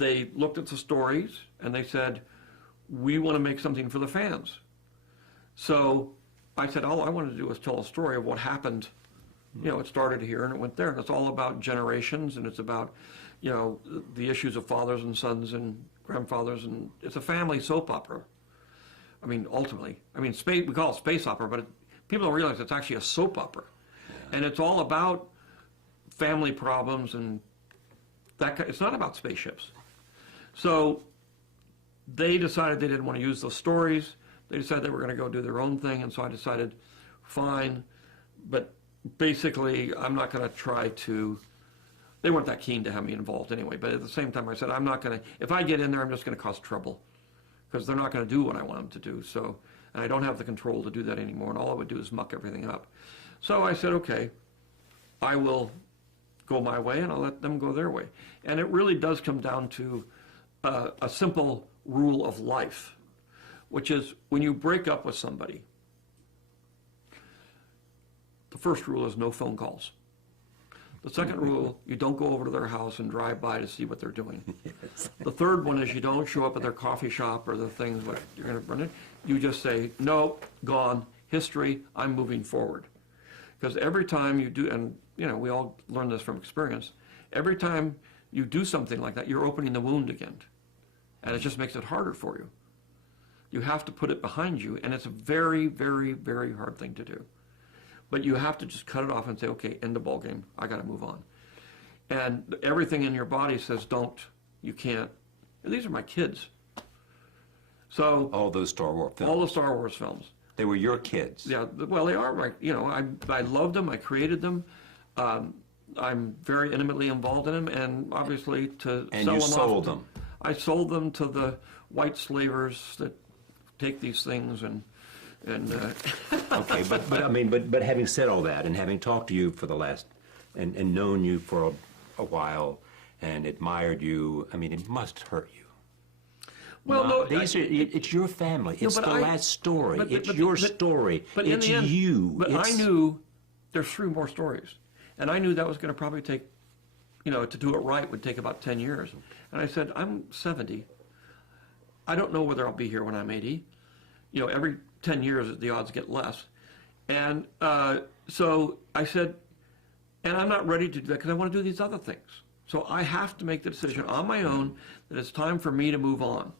they looked at the stories and they said, we want to make something for the fans. So I said, all I wanted to do was tell a story of what happened. You know, it started here and it went there, and it's all about generations, and it's about, you know, the issues of fathers and sons and grandfathers, and it's a family soap opera. I mean, ultimately, I mean, we call it space opera, but people don't realize it's actually a soap opera, and it's all about family problems and that. It's not about spaceships. So they decided they didn't want to use those stories. They decided they were going to go do their own thing, and so I decided, fine, but basically I'm not going to try to, they weren't that keen to have me involved anyway, but at the same time I said, I'm not going to, if I get in there, I'm just going to cause trouble, because they're not going to do what I want them to do, so, and I don't have the control to do that anymore, and all I would do is muck everything up. So I said, okay, I will go my way, and I'll let them go their way. And it really does come down to a simple rule of life, which is when you break up with somebody, the first rule is no phone calls. The second rule, you don't go over to their house and drive by to see what they're doing. Yes. The third one is you don't show up at their coffee shop or the things that you're going to run in. You just say, no, gone, history, I'm moving forward. Because every time you do, and you know, we all learn this from experience, every time you do something like that, you're opening the wound again. And it just makes it harder for you. You have to put it behind you, and it's a very, very, very hard thing to do. But you have to just cut it off and say, okay, end the ball game. I got to move on. And everything in your body says, don't, you can't. And these are my kids. So all those Star Wars films. All the Star Wars films. They were your kids. Yeah, well, they are. Right. You know, I loved them. I created them. I'm very intimately involved in them, and obviously to and sell you them sold off, them. I sold them to the white slavers that take these things and. Okay, but I mean, but having said all that, and having talked to you for the last, and known you for a while, and admired you, I mean, it must hurt you. Well, no, it's your family. It's the last story. It's your story. But it's in the end, you. But I knew there's 3 more stories, and I knew that was going to probably take, you know, to do it right would take about 10 years. And I said, I'm 70. I don't know whether I'll be here when I'm 80. You know, every 10 years the odds get less. And so I said, and I'm not ready to do that because I want to do these other things. So I have to make the decision on my own that it's time for me to move on.